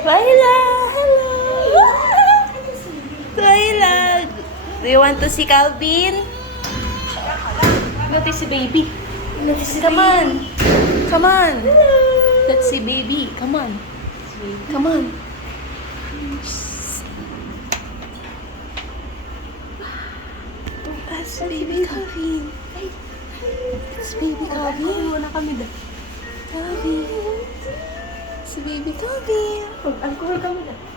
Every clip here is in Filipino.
Twyla! Hello! Twyla! Do you want to see Calvin? Let's si baby. Come on! Come on! Let's see baby. Come on. Come on. That's baby Calvin. That's baby Calvin. Muna kami dahil. Calvin. Si baby Calvin. Alcohol kami dahil.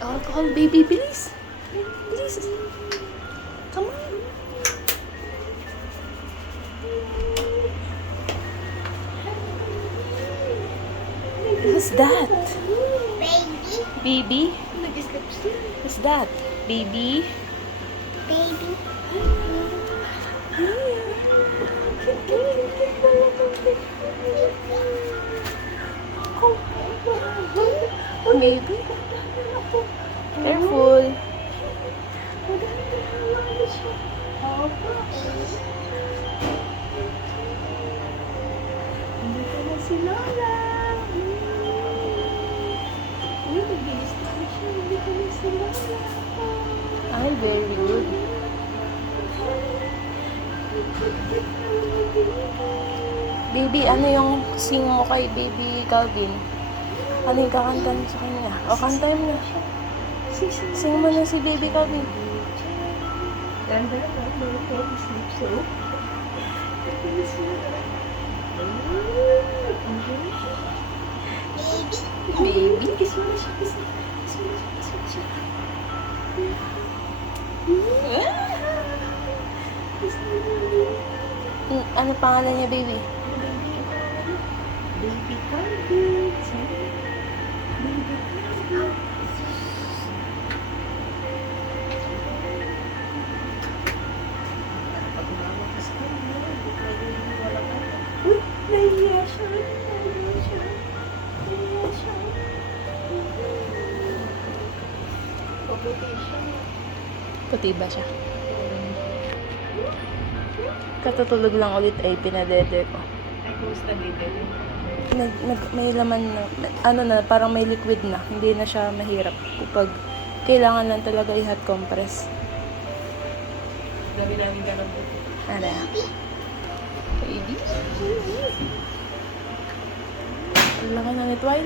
Alcohol, baby, bilis. Bilis. Come on. Who's that? Baby, Baby? Nag-sleep siya. Who's that? Baby? baby. Baby? Careful. Dito na si Lola. Uy, nag-bilis na siya. Dito na si Lola. Ay, very good. Baby, ano yung sing mo kay baby Calvin? Ano yung kakanta mo sa kanya? O, kantahin mo na. Sing mo na si baby Calvin. Ganda na. Sleep so. Baby? Kiss mo na siya. Kiss mo na siya. Kiss mo na siya. Ano pangalan niya, baby? Baby Calvin. Baby Calvin. Pag umawakas ka na, hindi pwede walang ano. Uy, nahiya siya. Nahiya siya. Nahiya siya. Pabuti siya. Puti ba siya? Katutulog lang ulit ay pinadede ko. Ay, kumusta baby? May laman na, ano na, parang may liquid na. Hindi na siya mahirap. Kapag kailangan lang talaga i-hot compress. Dami namin ganun po. Ano? Baby? Ang laki na ni Twilight.